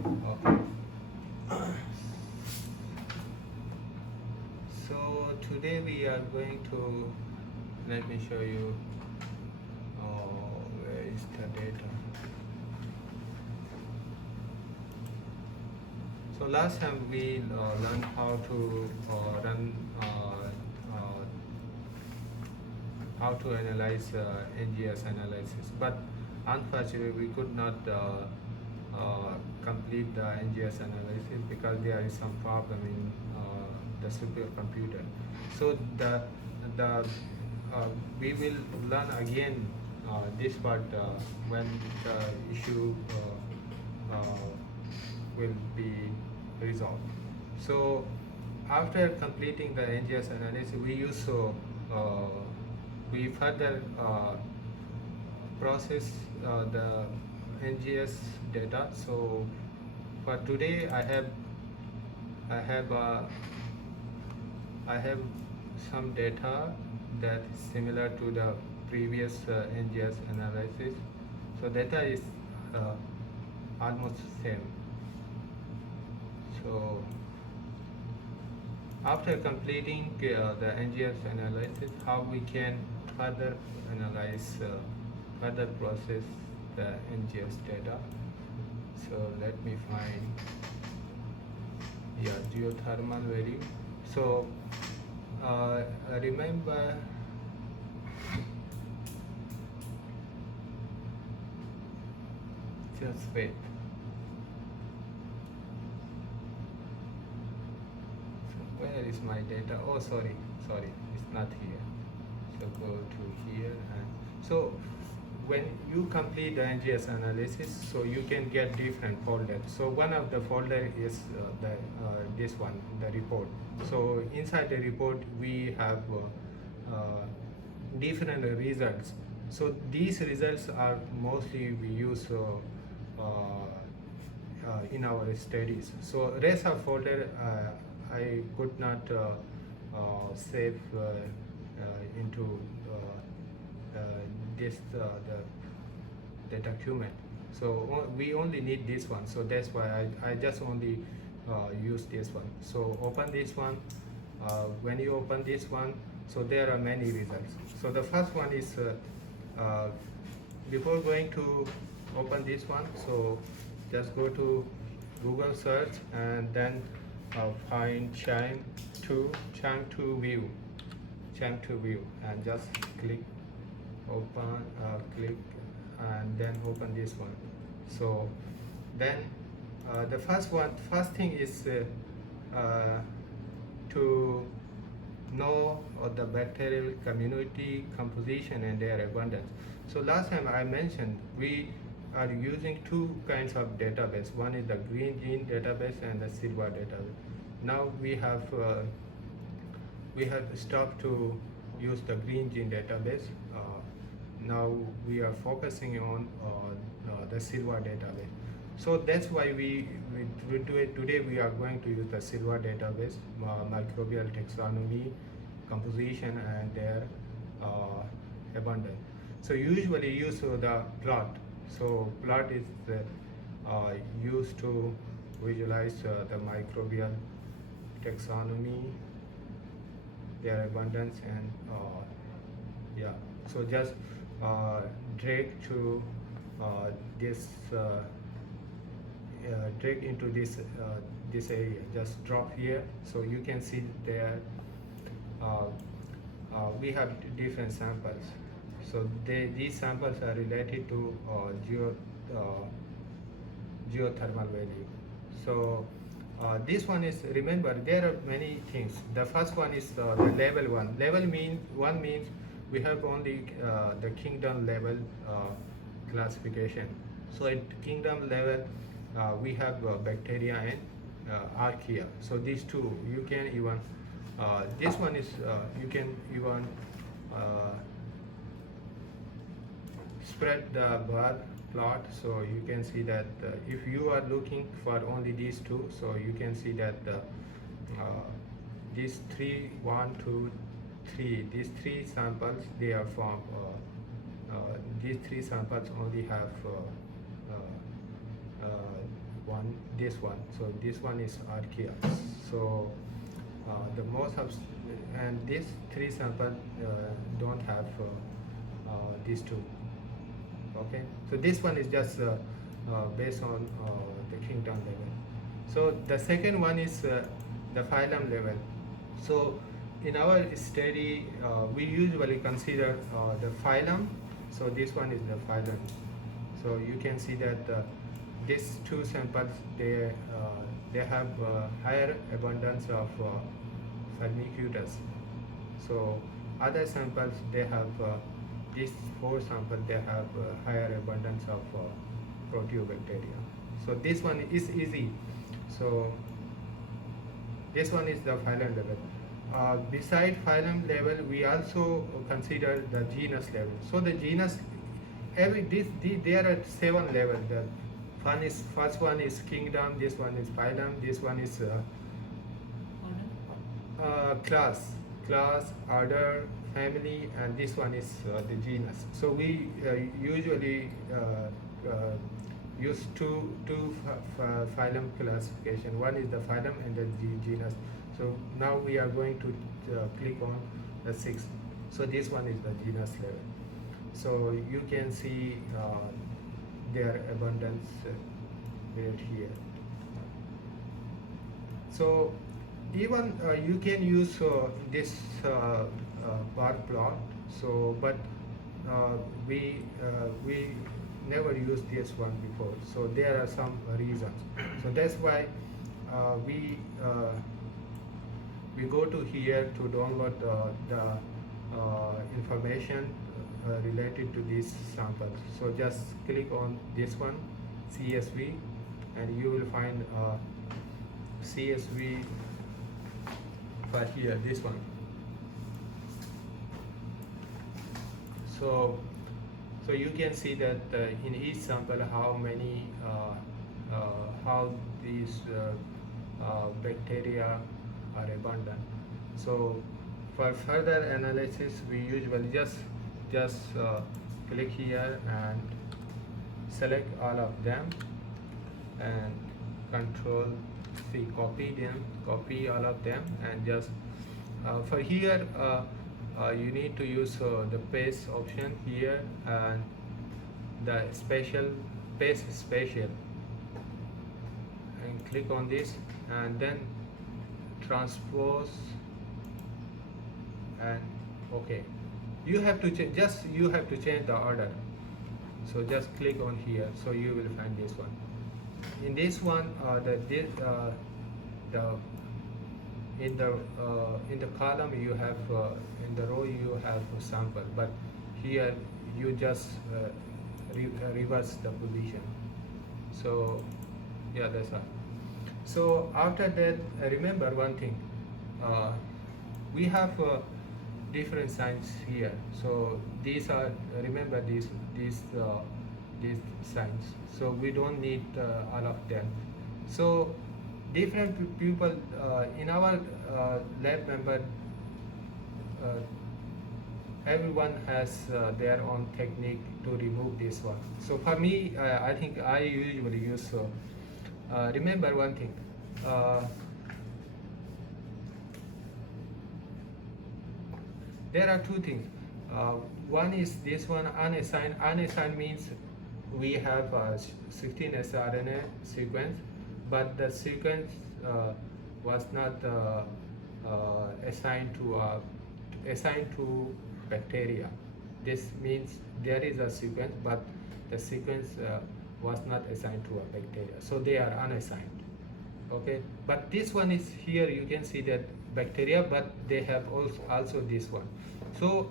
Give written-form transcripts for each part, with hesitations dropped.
Okay. So today we are going to, let me show you, where is the data. So last time we learned how to run, uh, how to analyze NGS analysis, but unfortunately we could not complete the NGS analysis because there is some problem in the supercomputer. So the we will learn again this part when the issue will be resolved. So after completing the NGS analysis, we further process the NGS data. So for today, I have I have some data that is similar to the previous NGS analysis. So data is almost same. So after completing the NGS analysis, how we can further analyze, further process the NGS data. So let me find, yeah, geothermal value. So remember, just wait. So where is my data? Oh, sorry, it's not here. So go to here, and so when you complete the NGS analysis, so you can get different folders. So one of the folder is this one, the report. So inside the report we have different results. So these results are mostly we use in our studies. So rest of folder I could not save into the document. So we only need this one. So that's why I just only use this one. So open this one. When you open this one, so there are many results. So the first one is before going to open this one, so just go to Google search and then find chime to view, and just click open, click and then open this one. So then the first thing is to know the bacterial community composition and their abundance. So last time I mentioned we are using two kinds of database. One is the green gene database and the silver database. Now we have stopped to use the green gene database. Now we are focusing on the silver database. So that's why we do it today. We are going to use the silver database, microbial taxonomy, composition, and their abundance. So usually use the plot. So plot is used to visualize the microbial taxonomy, their abundance, and yeah. So just drag to this drag into this area. Just drop here, so you can see there we have different samples. So these samples are related to geothermal value. So this one is, remember there are many things. The first one is the level one. Level means we have only the kingdom level classification. So at kingdom level we have bacteria and archaea. So these two you can even this one is you can even spread the bar plot. So you can see that if you are looking for only these two, so you can see that these three, 1, 2, 3, these three samples, they are from these three samples only have 1, on this one. So this one is archaea. So the most of and these three samples don't have these two. Okay, so this one is just based on the kingdom level. So the second one is the phylum level. So in our study, we usually consider the phylum. So this one is the phylum. So you can see that these two samples, they have higher abundance of Firmicutes. So other samples, they have these four samples, they have higher abundance of proteobacteria. So this one is easy. So this one is the phylum level. Beside phylum level, we also consider the genus level. So the genus, there are 7 levels. The first one is kingdom, this one is phylum, this one is class, order, family, and this one is the genus. So we usually use two phylum classification. One is the phylum and the genus. So now we are going to click on the 6th. So this one is the genus level. So you can see their abundance right here. So even you can use this bar plot. So but we never used this one before. So there are some reasons. So that's why we go to here to download the information related to these samples. So just click on this one, CSV, and you will find CSV for here, this one. So you can see that in each sample how many how these bacteria are abundant. So for further analysis, we usually just click here and select all of them and Control C, copy all of them, and just for here you need to use the paste option here and the paste special, and click on this and then transpose and okay. You have to change the order. So just click on here, so you will find this one. In this one, in the column you have in the row you have a sample, but here you just reverse the position. So yeah, that's all. So after that, remember one thing. We have different signs here. So these are, remember these signs. So we don't need all of them. So different people in our lab member, everyone has their own technique to remove this one. So for me, I think I usually use. Remember one thing. There are two things. One is this one, unassigned. Unassigned means we have a 16 sRNA sequence, but the sequence was not assigned to bacteria. This means there is a sequence, but the sequence was not assigned to a bacteria, so they are unassigned. Okay, but this one is here. You can see that bacteria, but they have also this one. So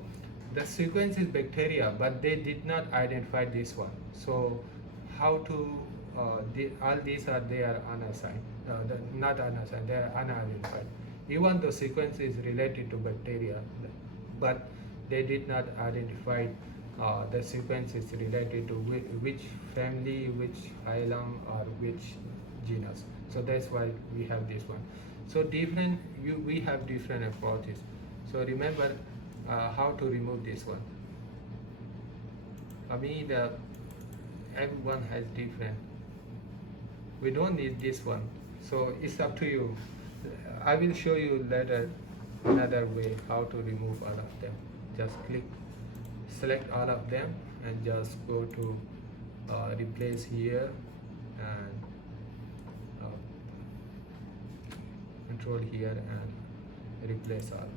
the sequence is bacteria, but they did not identify this one. So how to all these are unassigned, not unassigned, they are unidentified. Even the sequence is related to bacteria, but they did not identify the sequence is related to which family, which phylum, or which genus. So that's why we have this one. So we have different approaches. So remember how to remove this one. I mean, everyone has different. we don't need this one, so it's up to you. I will show you later another way how to remove all of them. Just select all of them and just go to replace here and uh, control here and replace all.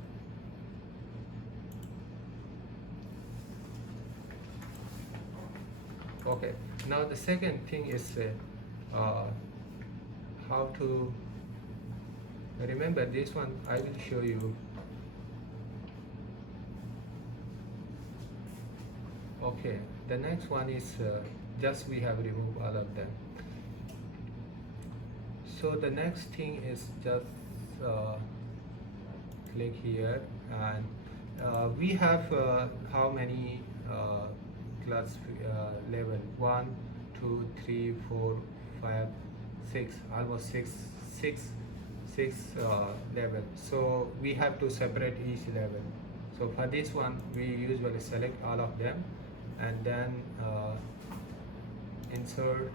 Okay, now the second thing is how to remember this one. I will show you. Okay, the next one is just we have removed all of them. So the next thing is just click here and we have how many class level 1 2 3 4 5 6, almost six level, so we have to separate each level. So for this one we usually select all of them and then insert,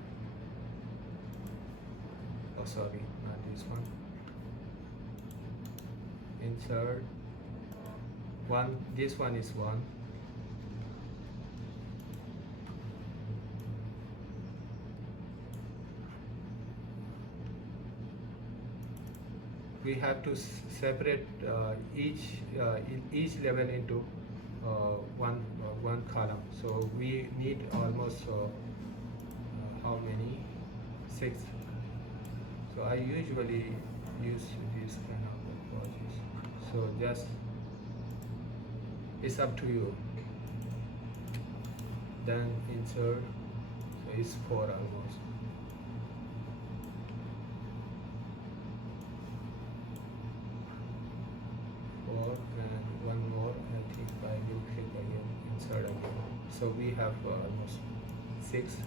oh sorry, not this one, insert one, this one is one, we have to separate each level into one column. So we need almost how many? 6. So I usually use this kind of approaches. So just it's up to you. Then insert. So it's 4 almost. And one more, I think I will click again, insert again. So we have almost 6.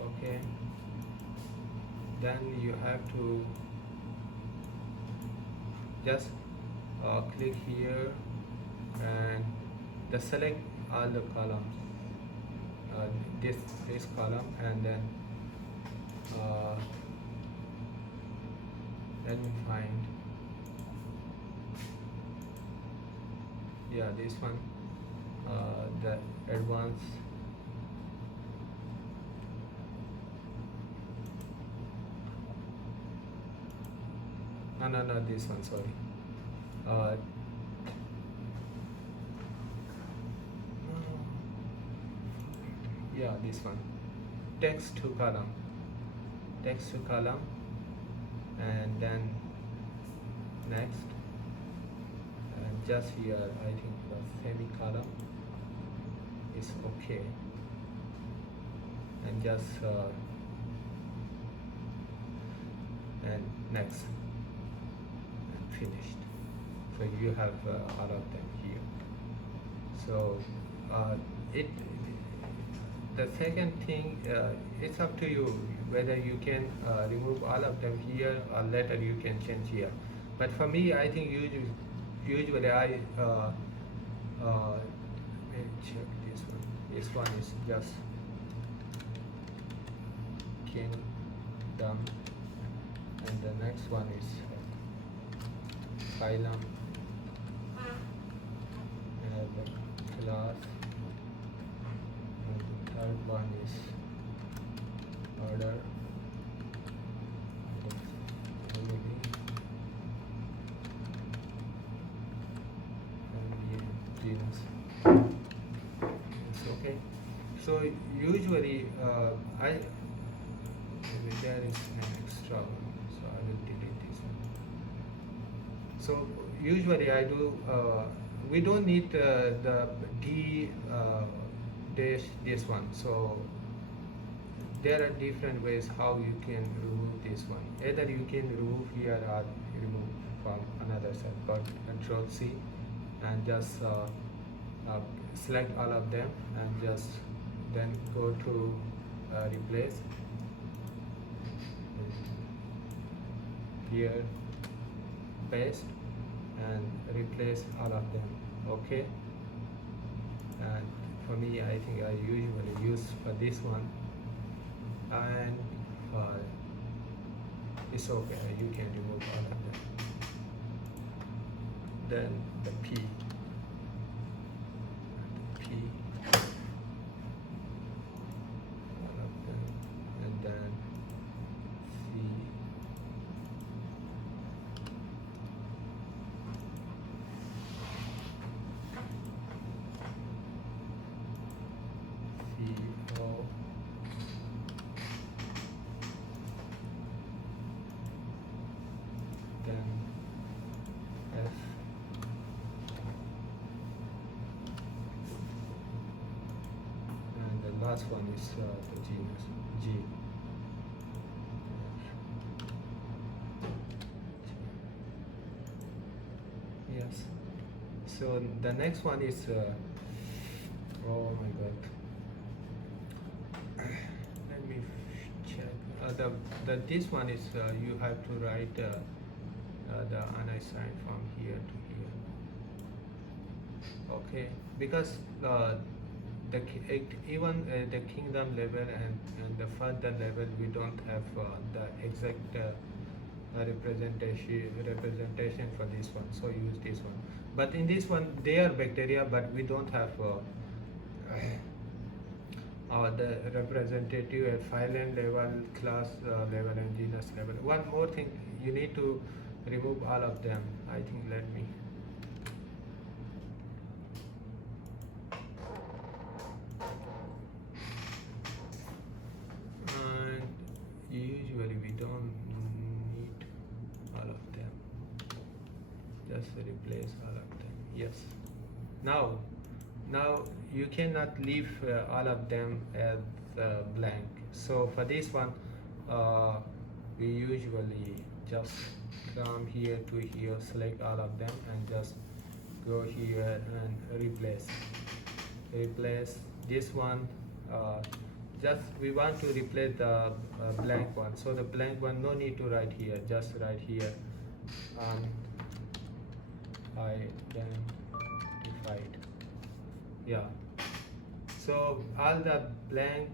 Okay, then you have to just click here and select all the columns, this column, and then let me find, yeah, this one, the advanced, no, this one, sorry, yeah, this one, text to column, and then next, and just here I think the semicolon is okay, and just and next, and finished. So you have all of them here. So the second thing, it's up to you whether you can remove all of them here or later you can change here. But for me, I think usually I let me check this one. This one is just kingdom, and the next one is phylum, and the class. Third one is order, family, and genus. It's okay. So usually there is an extra one, so I will delete this one. So usually I do. We don't need the D dash this one. So there are different ways how you can remove this one. Either you can remove here or remove from another side. But Control C and just select all of them and just then go to replace. Here paste and replace all of them. Okay, and for me I think I usually use for this one, and it's okay, you can remove all of them. Then the P, all of them, and then C, O, then F, and the last one is the genus G. Yes. So the next one is oh my god. Let me check. This one is you have to write the unassigned from here to here. Okay, because even the kingdom level and the further level, we don't have the exact representation for this one, so use this one. But in this one, they are bacteria, but we don't have the representative at phylum level, class level, and genus level. One more thing, you need to remove all of them. I think, let me. And usually we don't need all of them. Just replace all of them. Yes. Now you cannot leave all of them as blank. So for this one, we usually just come here to here, select all of them, and just go here and replace this one. Just we want to replace the blank one, so the blank one, no need to write here, just write here unidentified. Yeah, so all the blank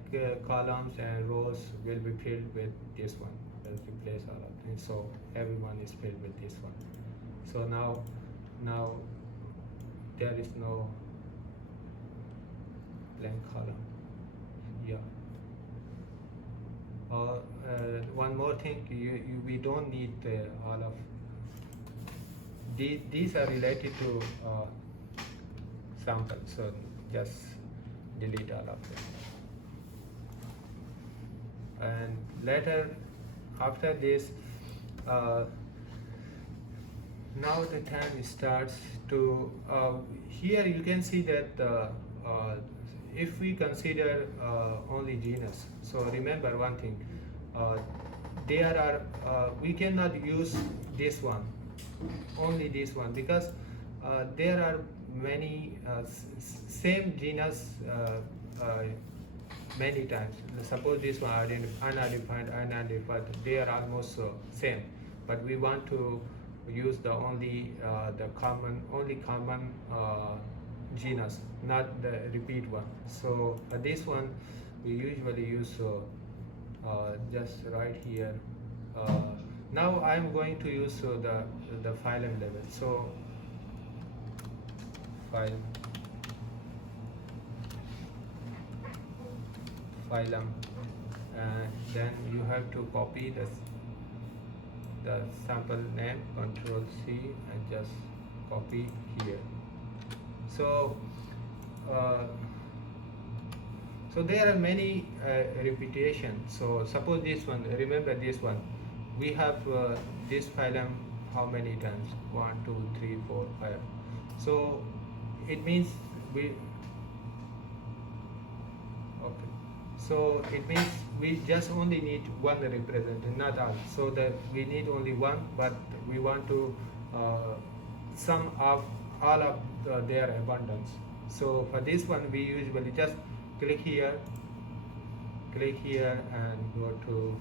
columns and rows will be filled with this one. Let's replace all of them, so everyone is filled with this one. So now there is no blank column. Yeah. One more thing, we don't need all of these are related to sample, so just delete all of them. And later, after this, now the time starts to here you can see that if we consider only genus, so remember one thing, there are we cannot use this one, only this one, because there are many same genus many times. Suppose this one unidentified, they are almost same, but we want to use the only common genus, not the repeat one. So this one we usually use just right here. Now I am going to use the phylum level. So phylum, and then you have to copy the sample name, Control C, and just copy here. So so there are many repetitions. So suppose this one, remember this one, we have this phylum how many times? 1, 2, 3, 4, 5. So it means so it means we just only need one representative, not all. So that we need only one, but we want to sum up all of their abundance. So for this one, we usually just click here and go to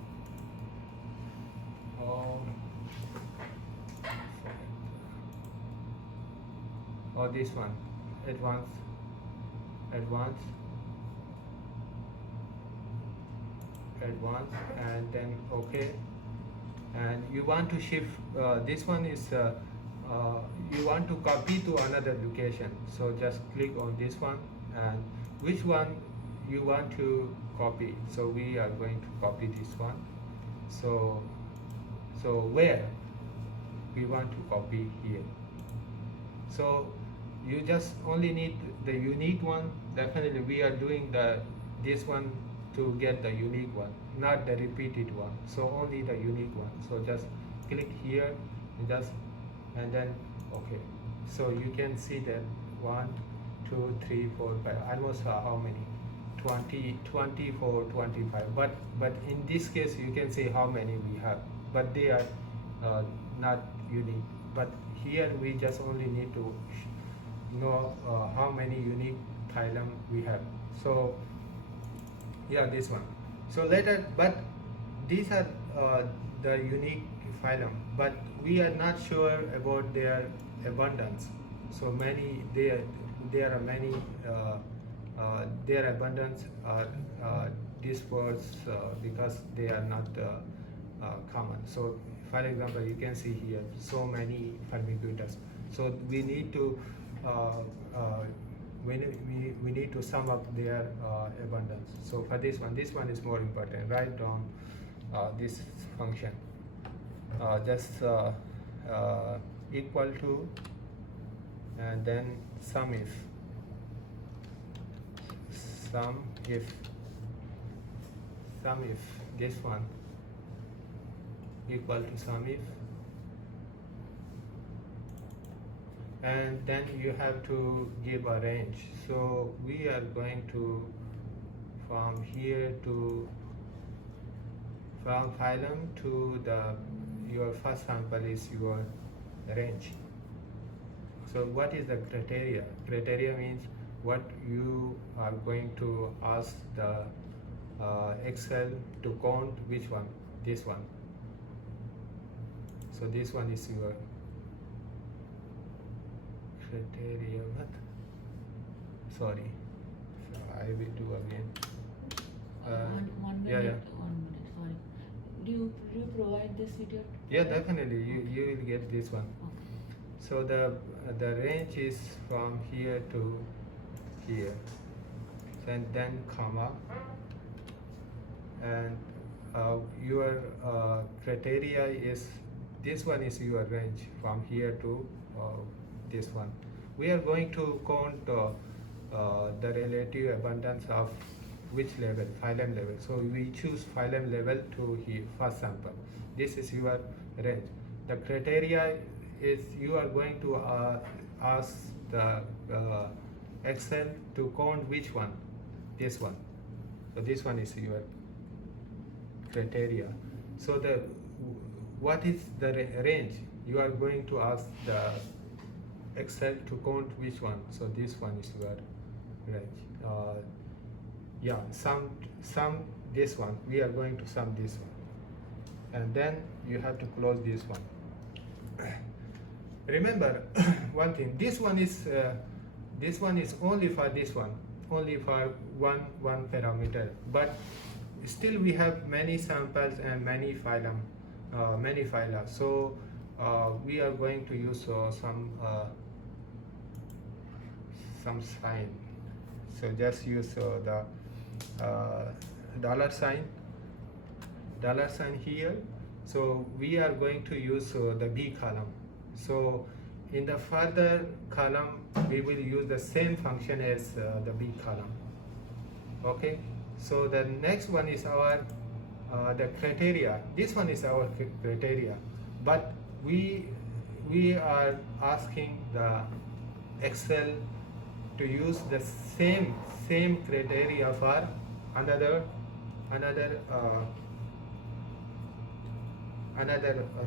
this one, advanced, advanced, and then OK. And you want to shift, this one is you want to copy to another location, so just click on this one, and which one you want to copy. So we are going to copy this one. So where we want to copy here, so you just only need the unique one. Definitely we are doing this one to get the unique one, not the repeated one, so only the unique one. So just click here and then OK. So you can see that 1 2 3 4 5, almost how many, 20 24 25, but in this case you can see how many we have, but they are not unique. But here we just only need to know how many unique phylum we have. So yeah, this one. So later, but these are the unique phylum, but we are not sure about their abundance. So many, there are many, their abundance are dispersed because they are not common. So for example, you can see here so many Firmicutes. So we need to we need to sum up their abundance. So for this one is more important. Write down this function, just equal to, and then sum if this one equal to sum if, and then you have to give a range. So we are going to from phylum to your first sample is your range. So what is the criteria? Criteria means what you are going to ask the Excel to count which one, this one. So this one is your criteria. Sorry, so I will do again. One minute. Sorry. Do you provide this with your? Yeah, definitely. You will get this one. Okay. So the range is from here to here, and then comma, and your criteria is, this one is your range from here to this one. We are going to count the relative abundance of which level, phylum level. So we choose phylum level to here, first sample. This is your range. The criteria is you are going to ask the Excel to count which one, this one. So this one is your criteria. So what is the range? You are going to ask the Excel to count which one. So this one is your range. Yeah, sum this one. We are going to sum this one, and then you have to close this one. Remember one thing. This one is only for this one, only for one parameter. But still we have many samples and many phyla. So we are going to use some sign. So just use the $sign here. So we are going to use the B column. So in the further column we will use the same function as the B column. Okay. So the next one is our the criteria. This one is our criteria, but we are asking the Excel to use the same criteria for another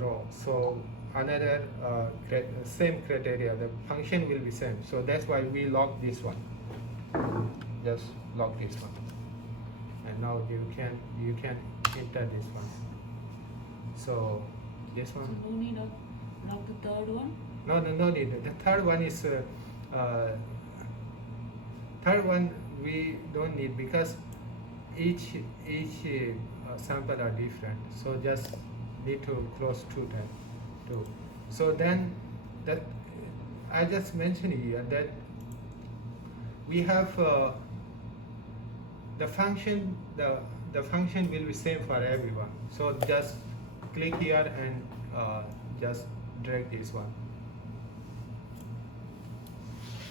row. So another same criteria, the function will be same. So that's why we lock this one. Just lock this one, and now you can enter this one. So this one. So no need of lock the third one? No need. The third one is third one we don't need, because each sample are different, so just need to close two times too. So then that I just mentioned here that we have the function the function will be same for everyone. So just click here and just drag this one.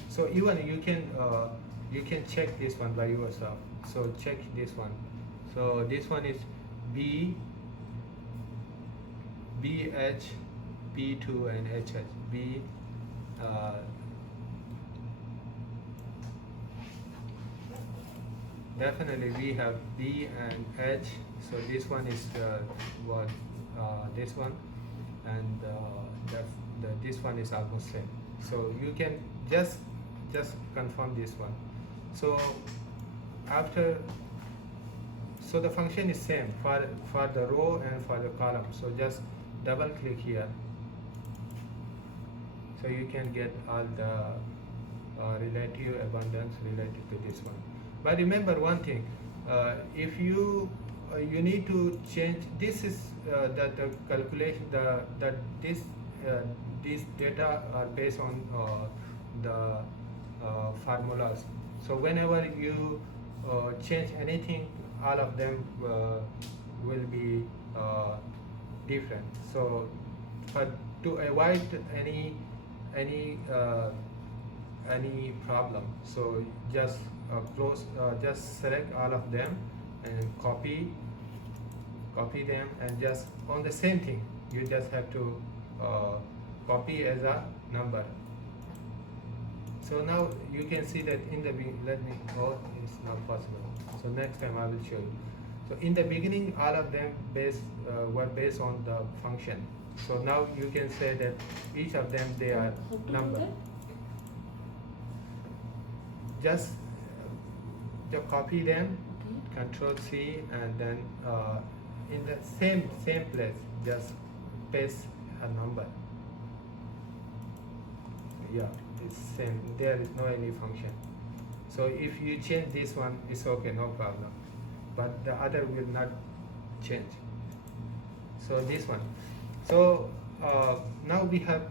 So even you can check this one by yourself. So check this one. So this one is B, BH, B2 and HH. B definitely we have B and H. So this one is what this one, and this one is almost same. So you can just confirm this one. So after, so the function is same for the row and for the column. So just double click here, so you can get all the relative abundance related to this one. But remember one thing, if you you need to change, this is the calculation, that these data are based on the formulas. So whenever you change anything, all of them will be different. So to avoid any problem, so just just select all of them and copy them, and just on the same thing you just have to copy as a number. So now you can see that in the let me, oh, it's not possible. So next time I will show you. So in the beginning all of them were based on the function. So now you can say that each of them they are number. Just copy them, Control C, and then in the same place just paste a number. Yeah, it's same. There is no any function. So if you change this one, it's okay, no problem. But the other will not change. So this one. So now we have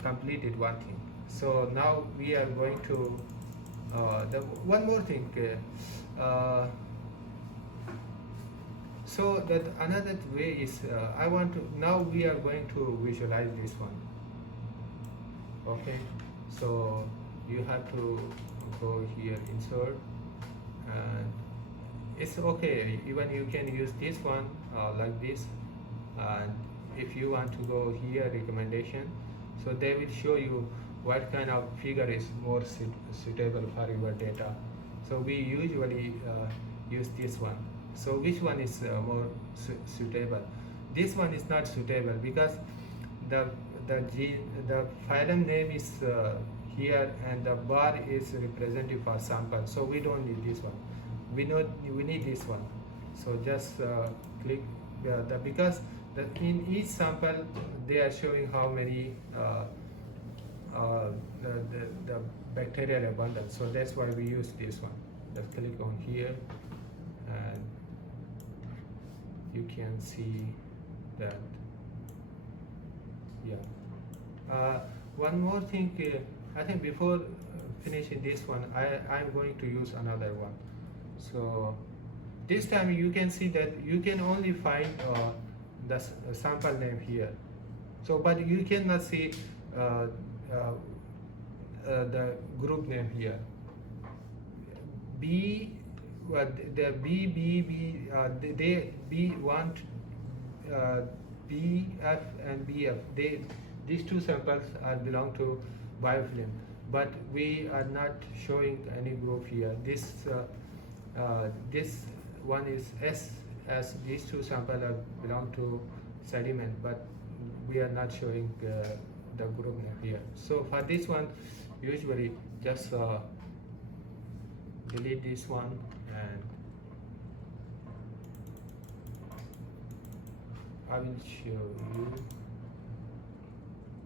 completed one thing. So now we are going to one more thing. So that another way is I want to, now we are going to visualize this one. Okay, so you have to go here, insert, and it's okay, even you can use this one like this, and if you want to go here, recommendation, so they will show you what kind of figure is more suitable for your data. So we usually use this one. So which one is more suitable? This one is not suitable because the phylum name is here and the bar is representative for sample. So we don't need this one. We need this one. So just click because in each sample they are showing how many the bacterial abundance. So that's why we use this one. Just click on here and you can see that. Yeah. One more thing, I think before finishing this one, I'm going to use another one. So this time you can see that you can only find the sample name here. So but you cannot see the group name here. B, the they B1, BF and BF. These two samples are belong to biofilm, but we are not showing any group here. This one is S, as these two samples belong to sediment, but we are not showing the group name here. So for this one, usually just delete this one and I will show you.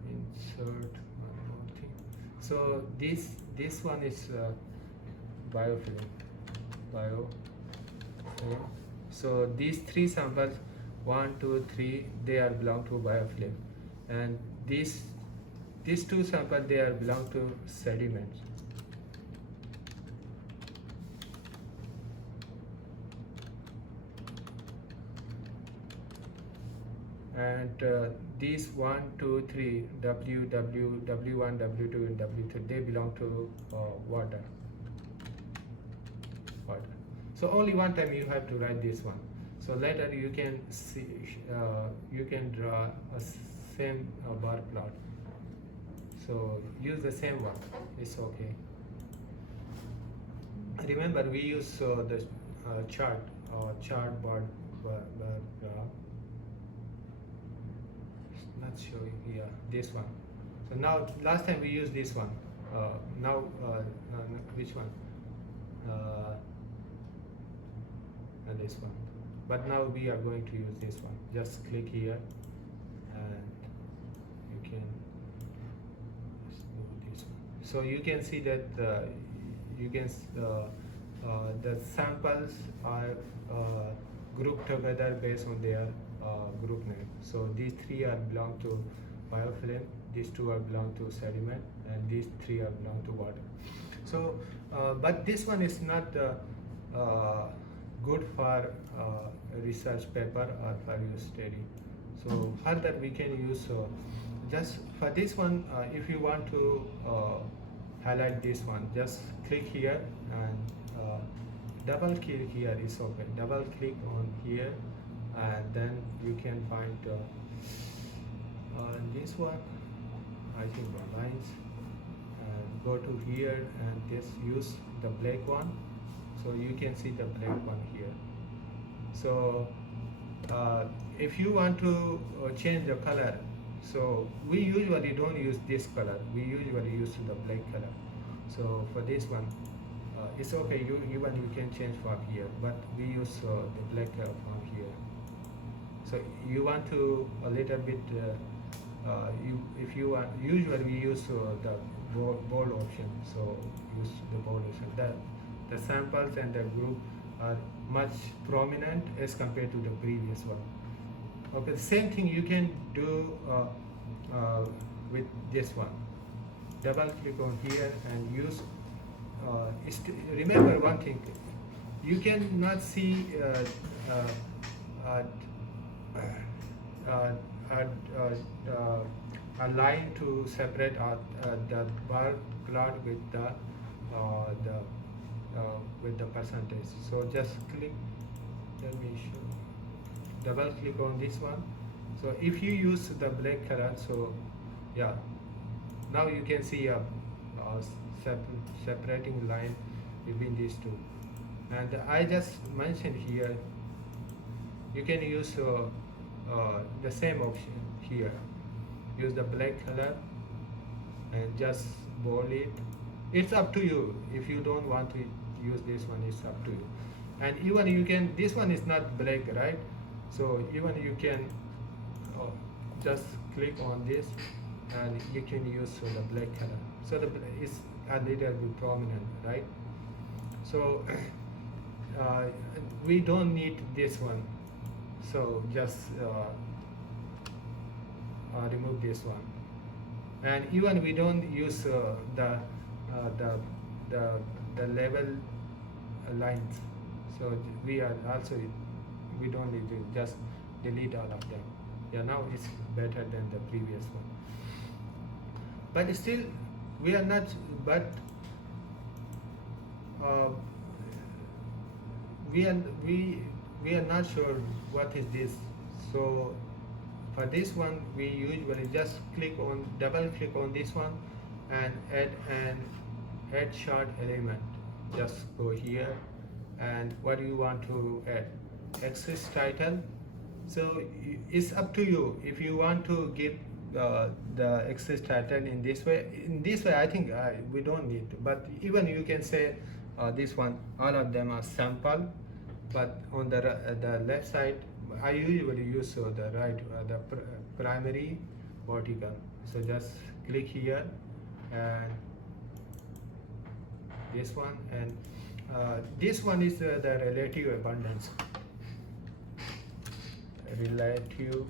Insert one more thing. So this one is biofilm, biofilm. Yeah. So these three samples, 1, 2, 3, they are belong to biofilm, and these two samples, they are belong to sediments. And these 1, 2, 3, W1, W2, and W3, they belong to water. So only one time you have to write this one. So later you can see, you can draw a same bar plot. So use the same one. It's okay. Remember, we use the chart board. Not showing here. This one. So now, last time we used this one. Now, which one? And this one, but now we are going to use this one. Just click here and you can do this one. So you can see that you can the samples are grouped together based on their group name. So these three are belong to biofilm, these two are belong to sediment, and these three are belong to water. So but this one is not good for research paper or for your study. So further we can use just for this one, if you want to highlight this one, just click here and double click here is okay. Double click on here and then you can find this one, I think the lines, and go to here and just use the black one. So you can see the black one here. So if you want to change the color, so we usually don't use this color. We usually use the black color. So for this one, it's okay. Even you can change from here, but we use the black color from here. So you want to a little bit. If you want, usually we use the bold option. So use the bold option. The samples and the group are much prominent as compared to the previous one. Okay, the same thing you can do with this one. Double click on here and use. Remember one thing: you cannot see a line to separate the bar plot with the percentage. So just click. Let me show. Double click on this one. So if you use the black color, so yeah, now you can see a separating line between these two. And I just mentioned here, you can use the same option here. Use the black color and just bold it. It's up to you. If you don't want to use this one, it's up to you. And even you can, this one is not black, right? So even you can just click on this and you can use the black color. So it's a little bit prominent, right? So we don't need this one. So just remove this one. And even we don't use the level lines. So we don't need to just delete all of them. Yeah, now it's better than the previous one. But still, we are not. But we are not sure what is this. So for this one, we usually just double click on this one and add chart element. Just go here and what do you want to add? Axis title. So it's up to you if you want to give the axis title in this way. In this way, I think we don't need to. But even you can say this one, all of them are sample. But on the left side, I usually use the primary vertical. So just click here and this one, and this one is the relative abundance. Relative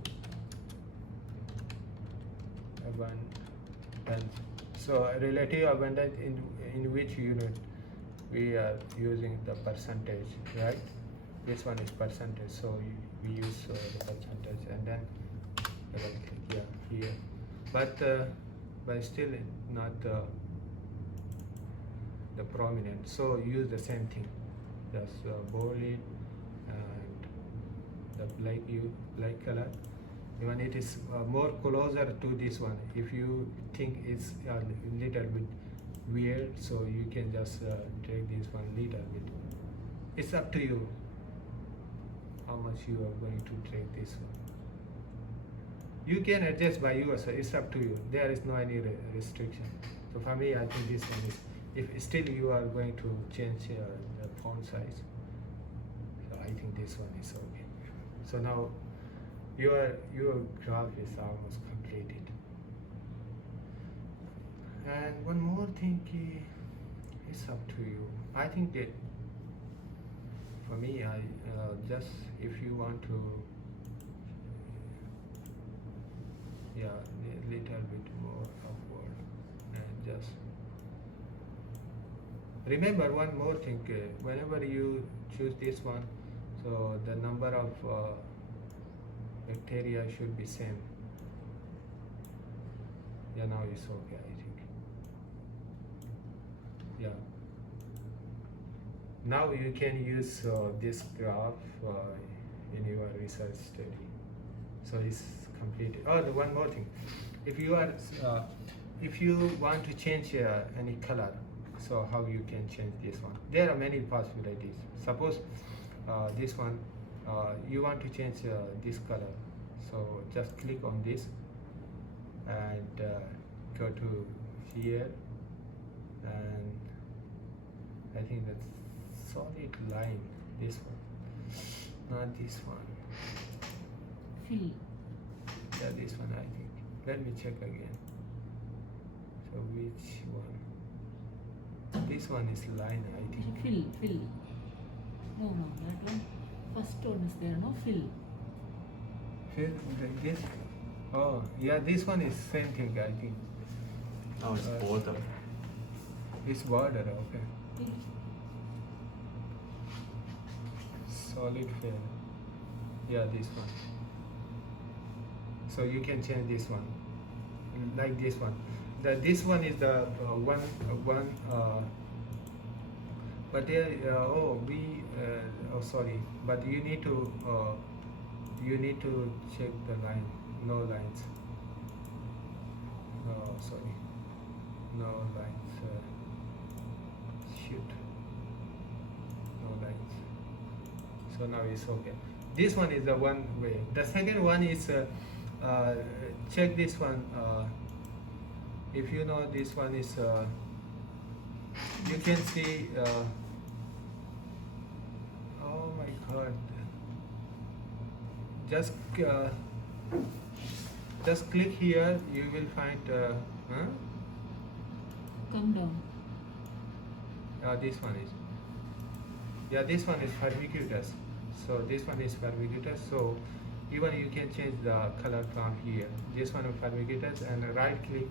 abundance. So relative abundance in which unit we are using the percentage, right? This one is percentage, so we use the percentage, and then yeah, here, but still not the prominent. So use the same thing, just bold it and the black color. Even it is more closer to this one. If you think it's a little bit weird, so you can just drag this one little bit. It's up to you how much you are going to drag this one. You can adjust by yourself. It's up to you. There is no any restriction. So for me, I think this one is. If still you are going to change the font size, so I think this one is okay. So now your graph is almost completed. And one more thing, it's up to you. I think that for me, I just if you want to, yeah, a little bit more upward, and just remember one more thing. Whenever you choose this one, so the number of bacteria should be same. Yeah, now it's okay, I think. Yeah. Now you can use this graph in your research study. So it's completed. Oh, one more thing. If you are, if you want to change any color, so how you can change this one? There are many possibilities. Suppose this one, you want to change this color. So just click on this and go to here, and I think that's solid line. This one, not this one. Fill. Yeah, this one I think. Let me check again. So which one? This one is line, I think. Fill. No, that one. First one is there, no? Fill. Fill this. Oh, yeah, this one is same thing, I think. Oh, it's border. It's border, okay. Fill. Solid fill. Yeah, this one. So you can change this one, like this one. This one is the one. But there, oh sorry. But you need to check the line. No lines. No, sorry. No lines. Shoot. No lines. So now it's okay. This one is the one way. The second one is check this one. If you know this one is, you can see. Oh my God! Just click here. You will find. Come down. This one is. Yeah, this one is vermiculous. So this one is vermiculous. So even you can change the color from here. This one is vermiculous, and right click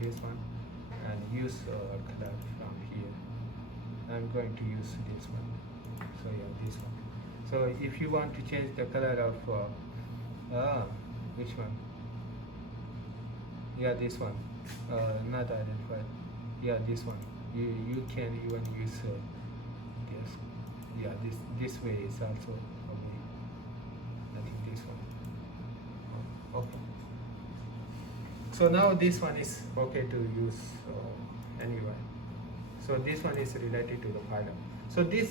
this one and use color from here. I'm going to use this one. So yeah, this one. So if you want to change the color of which one? Yeah, this one. Not identified. Yeah, this one. You can even use this. Yeah, this way is also okay. I think this one. Okay. So now this one is okay to use anyway. So this one is related to the phylum. So this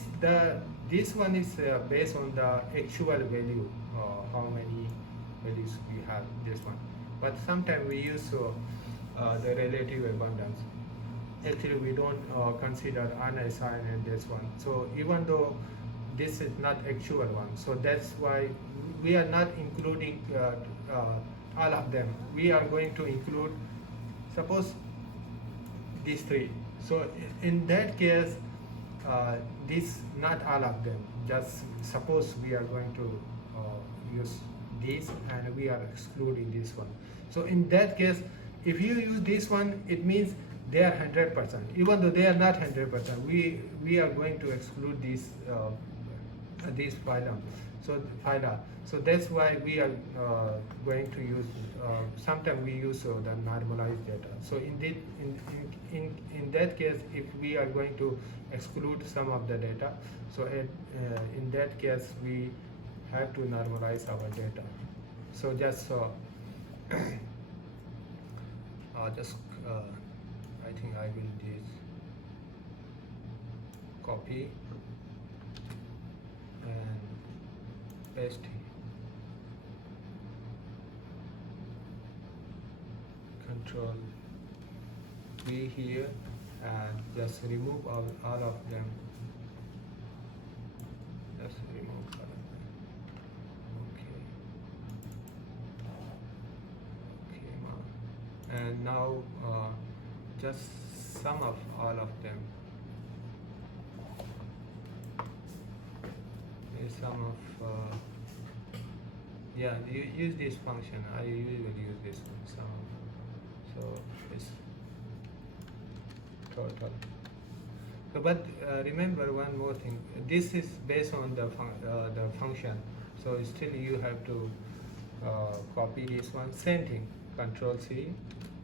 one is based on the actual value, how many values we have. This one, but sometimes we use the relative abundance. Actually, we don't consider unassigned in this one. So even though this is not actual one, so that's why we are not including all of them. We are going to include, suppose, these three. So in that case, this, not all of them. Just suppose we are going to use this and we are excluding this one. So in that case, if you use this one, it means they are 100%. Even though they are not 100%, we are going to exclude this phylum. So that's why we are going to use. Sometimes we use the normalized data. So in that case, if we are going to exclude some of the data, so in that case we have to normalize our data. So just I think I will just copy and paste here. Control V here and just remove all of them. Just remove all of them. Okay. Okay, and now just sum of all of them. Sum of yeah, you use this function. I usually use this one. So it's total. So, but remember one more thing. This is based on the function. So still you have to copy this one. Same thing. Control C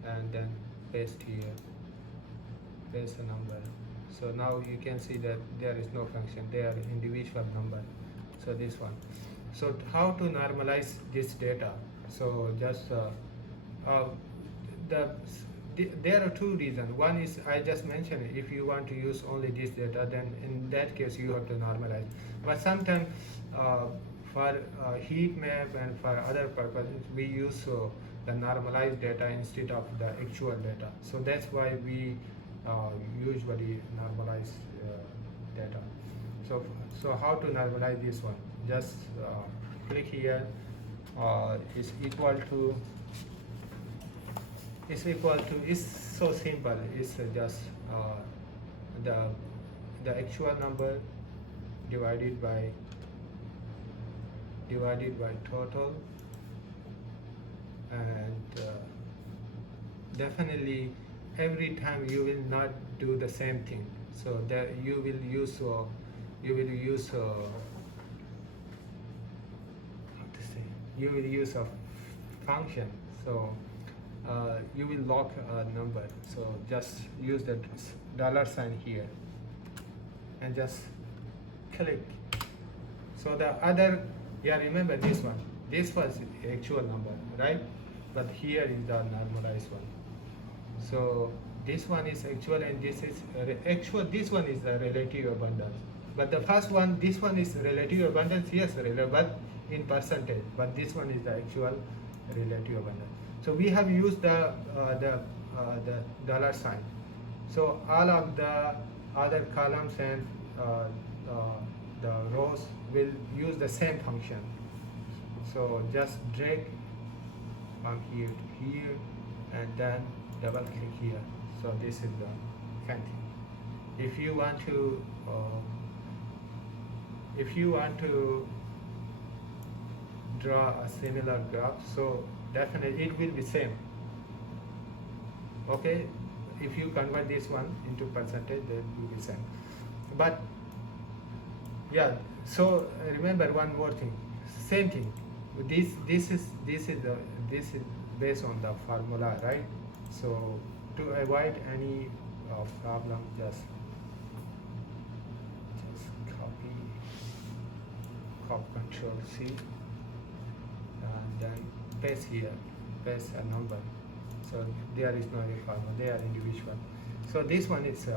and then paste here. Paste a number. So now you can see that there is no function. They are individual number. So this one. So how to normalize this data? So just there are two reasons. One is I just mentioned it. If you want to use only this data, then in that case you have to normalize. But sometimes for heat map and for other purposes, we use the normalized data instead of the actual data. So that's why we usually normalize data. So how to normalize this one? Just click here. Is equal to. It's so simple. It's just the actual number divided by total, and definitely every time you will not do the same thing. So that you will use how to say, you will use a function. So you will lock a number. So just use the $sign here and just click. So the other, yeah, remember this one. This was the actual number, right? But here is the normalized one. So this one is actual and this is actual. This one is the relative abundance. But the first one, this one is relative abundance. Yes, but in percentage. But this one is the actual relative abundance. So we have used the $sign. So all of the other columns and the rows will use the same function. So just drag from here to here and then double click here. So this is the fancy. If you want to draw a similar graph, so definitely it will be same. Okay, if you convert this one into percentage, then it will be same. But yeah, so remember one more thing. Same thing. This is based on the formula, right? So to avoid any problem, just copy Control C and then paste here, paste a number. So there is no any formula, they are individual. So this one is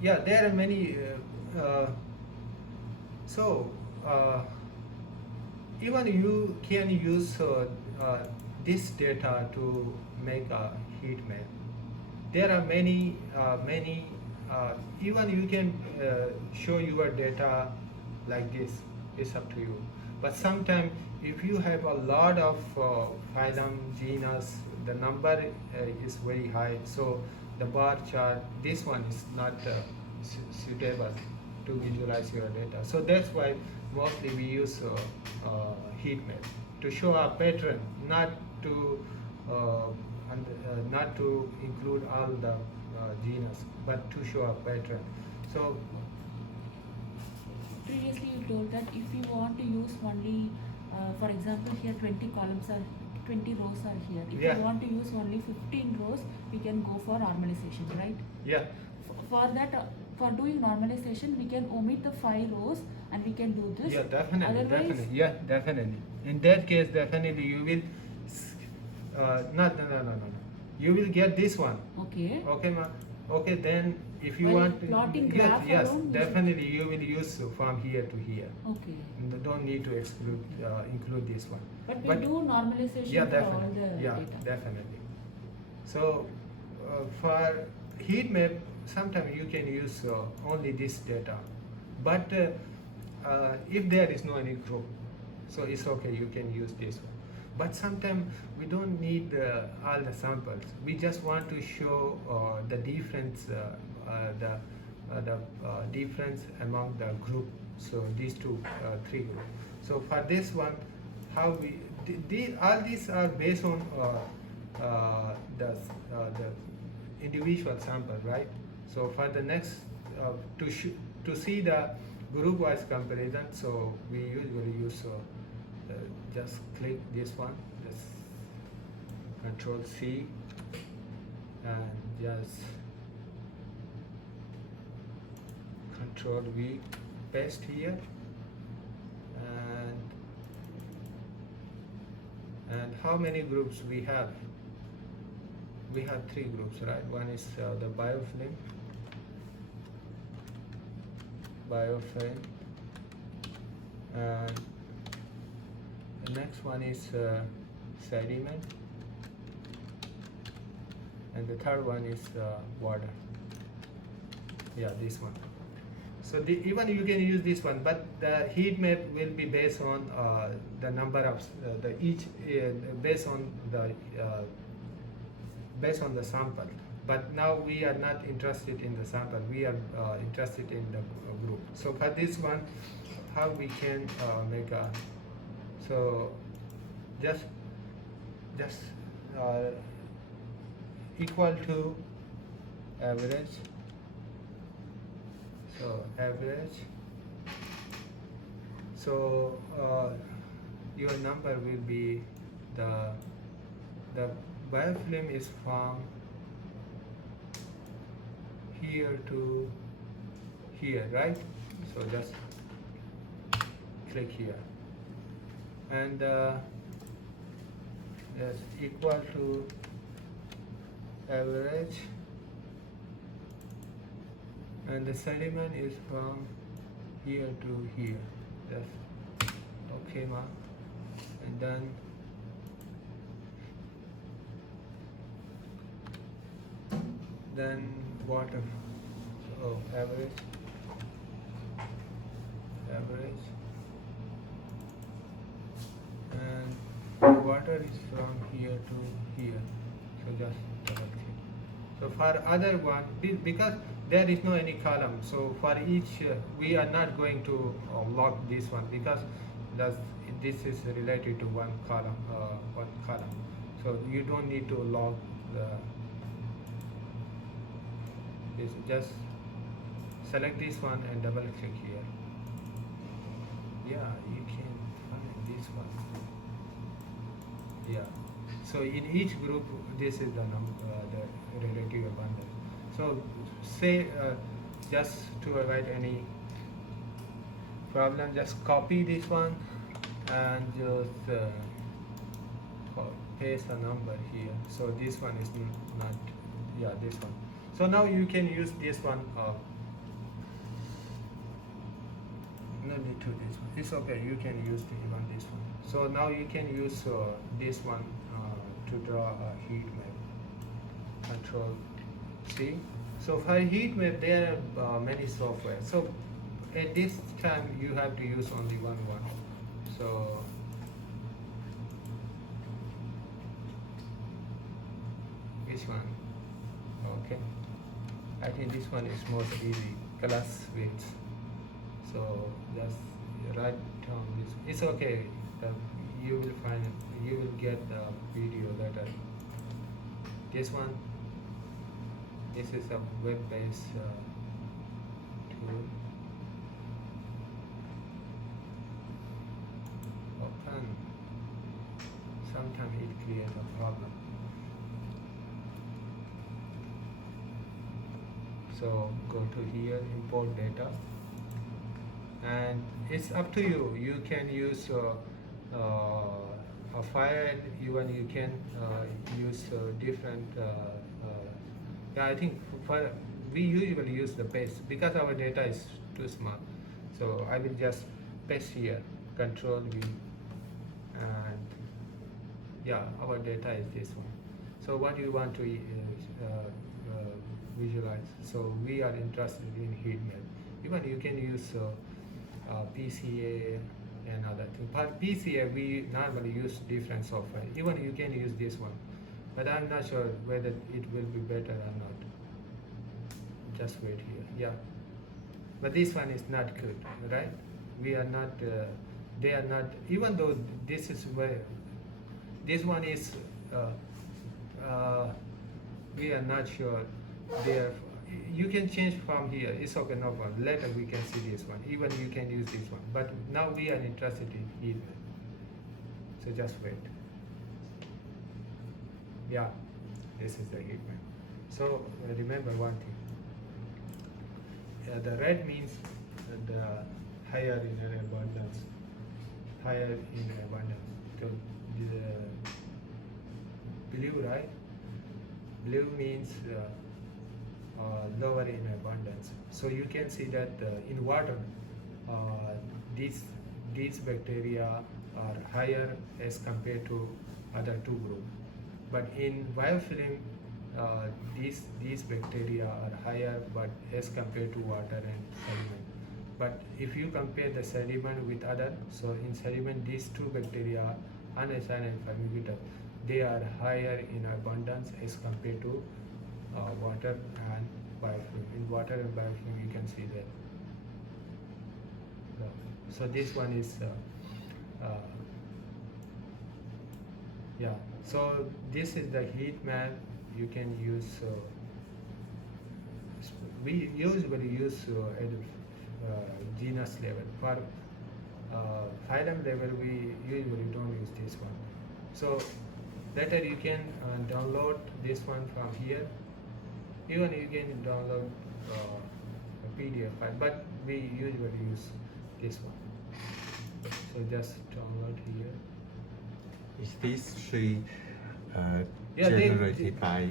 yeah, there are many even you can use this data to make a heat map. There are many even you can show your data like this. It's up to you. But sometimes if you have a lot of phylum, genus, the number is very high. So the bar chart, this one is not suitable to visualize your data. So that's why mostly we use heat map to show a pattern, not to not to include all the genus, but to show a pattern. So Previously you told that if you want to use only, for example here 20 columns are 20 rows are here. If Yeah. you want to use only 15 rows, we can go for normalization, right? yeah, For that, for doing normalization, we can omit the 5 rows and we can do this. yeah, definitely, Otherwise, definitely, yeah, definitely. In that case, definitely you will. No. You will get this one. okay. Okay, ma. Okay, then if you While want to, plotting yes, graph yes, alone, we should- definitely you will use from here to here. Okay. Don't need to include this one. But we do normalization Yeah, for all definitely. the Yeah, data. definitely. So for heat map, sometimes you can use only this data, but if there is no any group, so it's okay. You can use this one. But sometimes we don't need all the samples. We just want to show the difference, the difference among the group. So these three groups. So for this one, how we all these are based on the individual sample, right? So for the next to see the group wise comparison, so we usually use just click this one, just Control C, and just Control V, paste here, and how many groups we have? We have 3 groups, right? One is the biofilm, and the next one is sediment, and the third one is water. Yeah, this one. So even you can use this one, but the heat map will be based on the number of based on the sample. But now we are not interested in the sample. We are interested in the group. So for this one, how we can make a just equal to average. So average. So your number will be the biofilm is from here to here, right? So just click here, and yes, equal to average, and the sediment is from here to here. Just okay, ma, and then water. Oh, average, and water is from here to here. So just double click. So for other one, because there is no any column, so for each we are not going to log this one, because this is related to one column. So you don't need to log this. Just select this one and double click here. Yeah, you can find this one. Yeah. So in each group, this is the relative abundance. So say just to avoid any problem, just copy this one and just paste a number here. So this one is not, yeah, this one. So now you can use this one. No need to this one. It's okay. You can use even this one. So now you can use this one to draw a heat map. Control C. So for heat map, there are many software. So at this time, you have to use only one. So this one. Okay. I think this one is most easy. class width. So just write down this. It's okay. Uh, you will find, you will get the video later. This one, this is a web-based tool. Open. Sometimes it creates a problem. So go to here, import data, and it's up to you. You can use a file, even you can use different. Yeah, I think for we usually use the paste because our data is too small. So I will just paste here, Control V, and yeah, our data is this one. So what you want to visualize? So we are interested in heat map. Even you can use PCA and other things. But PCA we normally use different software. Even you can use this one, but I'm not sure whether it will be better or not. Just wait here. Yeah, but this one is not good, right? We are not. They are not. Even though this is where this one is. We are not sure. There, you can change from here. It's okay, no problem. Later we can see this one. Even you can use this one. But now we are interested in heat map. So just wait. Yeah, this is the heat map. So remember one thing. The red means the higher in abundance. Higher in abundance. So the blue, right? Blue means lower in abundance. So you can see that in water, these bacteria are higher as compared to other two groups. But in biofilm, these bacteria are higher, but as compared to water and sediment. But if you compare the sediment with other, so in sediment these two bacteria, anasan and fumigator, they are higher in abundance as compared to water and biofilm. In water and biofilm, you can see that. So this one is, yeah. So this is the heat map. You can use. We usually use at genus level. For phylum level, we usually don't use this one. So later you can download this one from here. Even you can download a PDF file, but we usually use this one. So just download here. Is this tree Yeah, generated by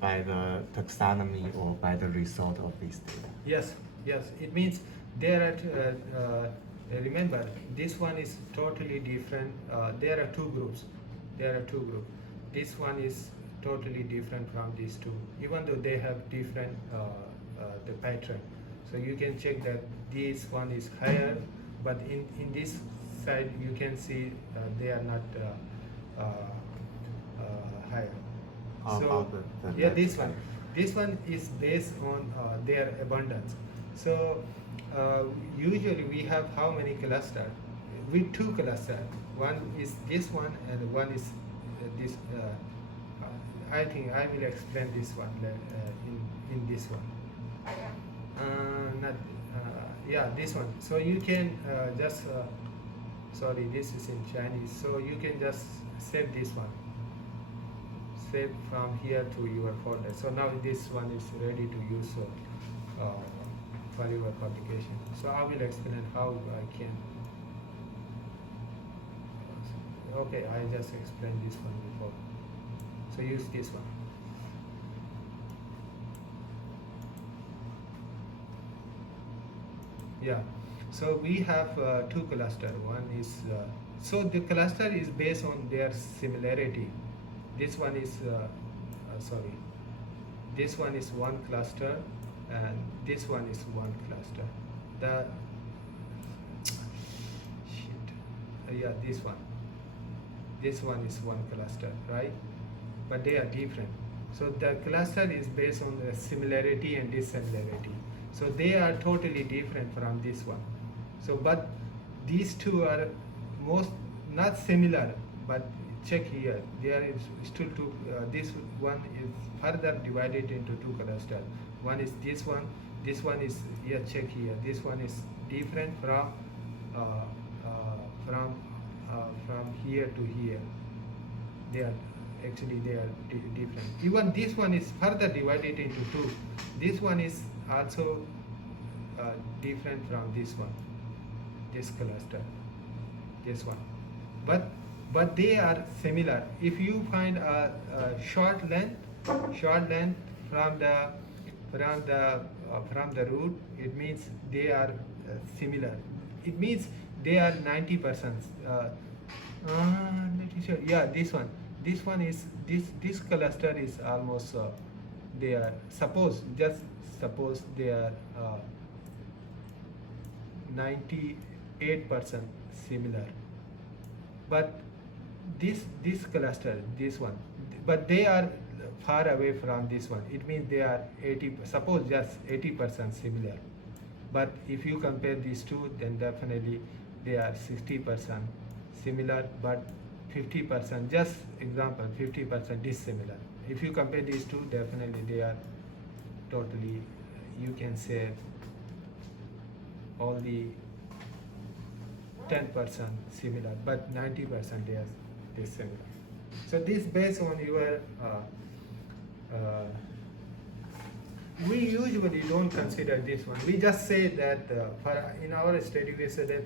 the taxonomy or by the result of this data? Yes, yes. It means there are. Remember, this one is totally different. There are two groups. This one is totally different from these two, even though they have different the pattern. So you can check that this one is higher, but in this side you can see they are not higher. How So about the yeah, next this one? one. This one is based on their abundance. So usually we have how many clusters? With two clusters. One is this one and one is this. I think I will explain this one in this one. Not yeah, this one. So you can just sorry, this is in Chinese. So you can just save this one. Save from here to your folder. So now this one is ready to use for your publication. So I will explain how I can. Okay, I just explained this one before. So use this one. Yeah. So we have two clusters. One is so the cluster is based on their similarity. This one is sorry. This one is one cluster, and this one is one cluster. The shit. Yeah, this one. This one is one cluster, right? But they are different. So the cluster is based on the similarity and dissimilarity. So they are totally different from this one. So but these two are most not similar, but check here, there is still two, this one is further divided into two clusters. One is this one is here, check here, this one is different from uh, from here to here. They are actually they are different. Even this one is further divided into two. This one is also different from this one, this cluster, this one, but they are similar. If you find a short length from the root, it means they are similar. It means they are 90%. Let me show. Yeah, this one is this cluster is almost they are suppose they are 98% similar, but this cluster, this one, but they are far away from this one. It means they are 80, suppose just 80% similar. But if you compare these two, then definitely they are 60% similar, but 50%, just example, 50% dissimilar. If you compare these two, definitely they are totally, you can say only 10% similar, but 90% they are dissimilar. So this based on your we usually don't consider this one. We just say that in our study we say that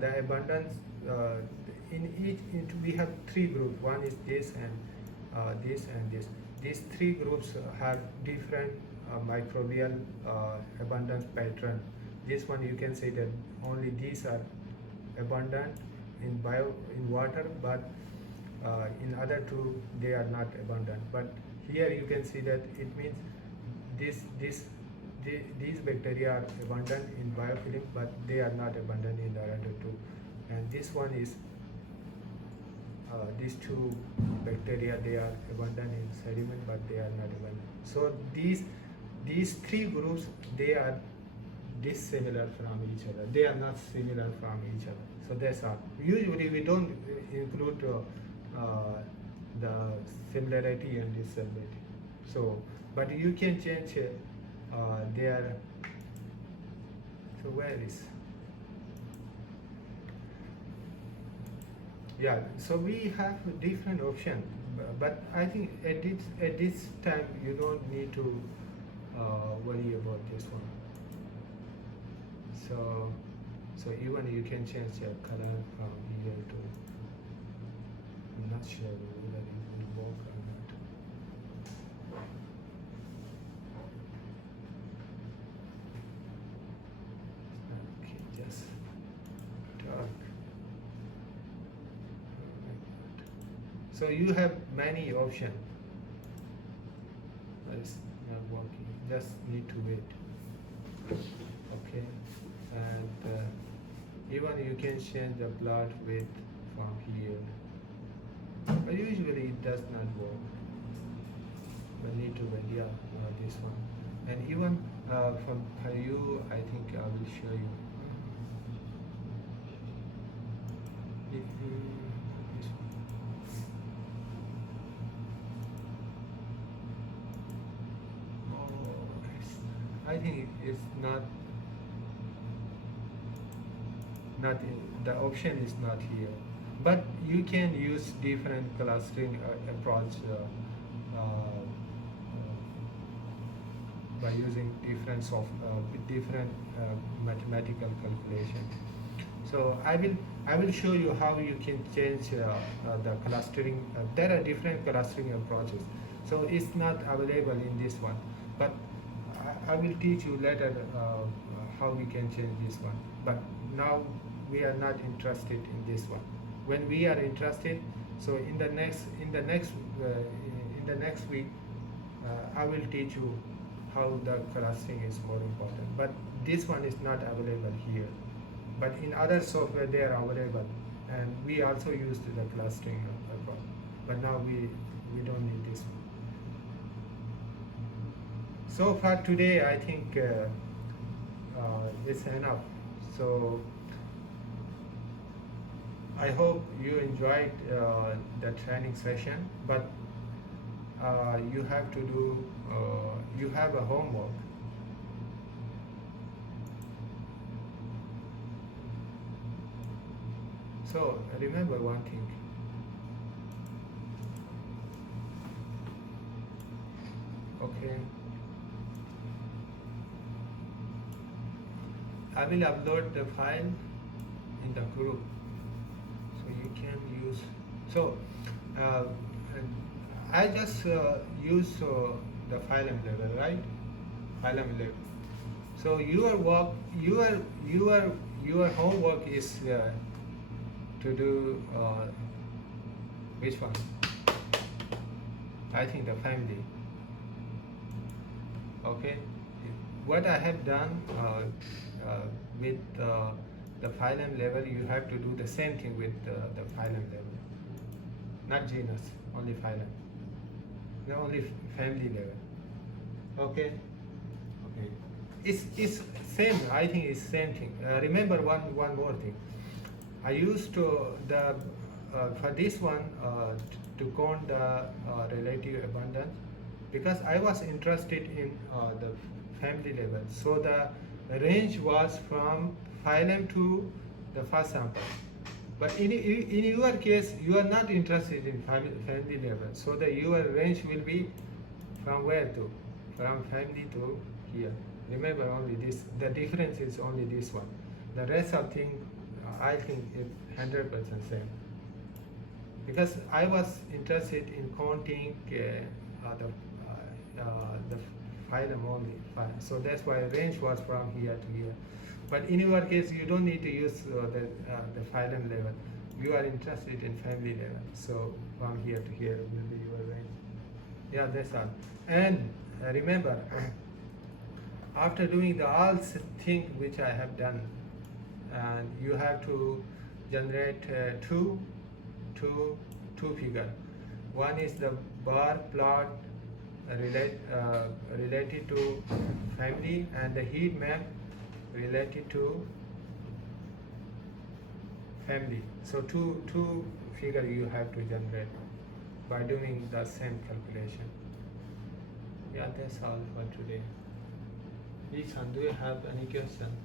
the abundance in each we have three groups. One is this and this and this. These three groups have different microbial abundance pattern. This one you can say that only these are abundant in water, but in other two they are not abundant. But here you can see that it means these bacteria are abundant in biofilm, but they are not abundant in the other two. And this one is these two bacteria, they are abundant in sediment, but they are not abundant. So these three groups, they are dissimilar from each other. They are not similar from each other. So that's all. Usually we don't include the similarity and dissimilarity. So, but you can change their. So where is? Yeah. So we have different options, but I think at this time you don't need to worry about this one. So even you can change your color from here to. I'm not sure whether it will work or not. Okay, just dark. Oh my God. So you have many options, but it's not working. Just need to wait. Okay, and even you can change the plot width from here, but usually it does not work. But need to wait. Yeah, this one, and even from you, I think I will show you. This one. Oh, I think it's not the option is not here, but you can use different clustering approach by using different mathematical calculation. So I will show you how you can change the clustering. There are different clustering approaches, so it's not available in this one, but I will teach you later how we can change this one. But now we are not interested in this one. When we are interested, so in the next week, I will teach you how the clustering is more important. But this one is not available here. But in other software they are available, and we also used the clustering approach. But now we don't need this one. So for today, I think it's enough. So I hope you enjoyed the training session, but you have to do, you have a homework. So remember one thing. Okay. I will upload the file in the group, so you can use. So I just use the phylum level, right? Phylum level. So your work, your homework is to do which one? I think the family. Okay. What I have done with the phylum level, you have to do the same thing with the phylum level, not genus, only phylum. No, only family level. Okay. Okay. It's same. I think it's same thing. Remember one more thing. I used to the for this one to count the relative abundance, because I was interested in the family level. So the range was from phylum to the first sample. But in your case, you are not interested in family level. So your range will be from where to? From family to here. Remember only this. The difference is only this one. The rest of thing, I think it's 100% same. Because I was interested in counting the phylum only. So that's why range was from here to here. But in your case, you don't need to use the phylum level. You are interested in family level. So from here to here will be your range. Yeah, that's all. And remember, after doing the all thing which I have done, and you have to generate two figure. One is the bar plot related to family, and the heat map related to family. So two figure you have to generate by doing the same calculation. Yeah, that's all for today. Ethan, do you have any question?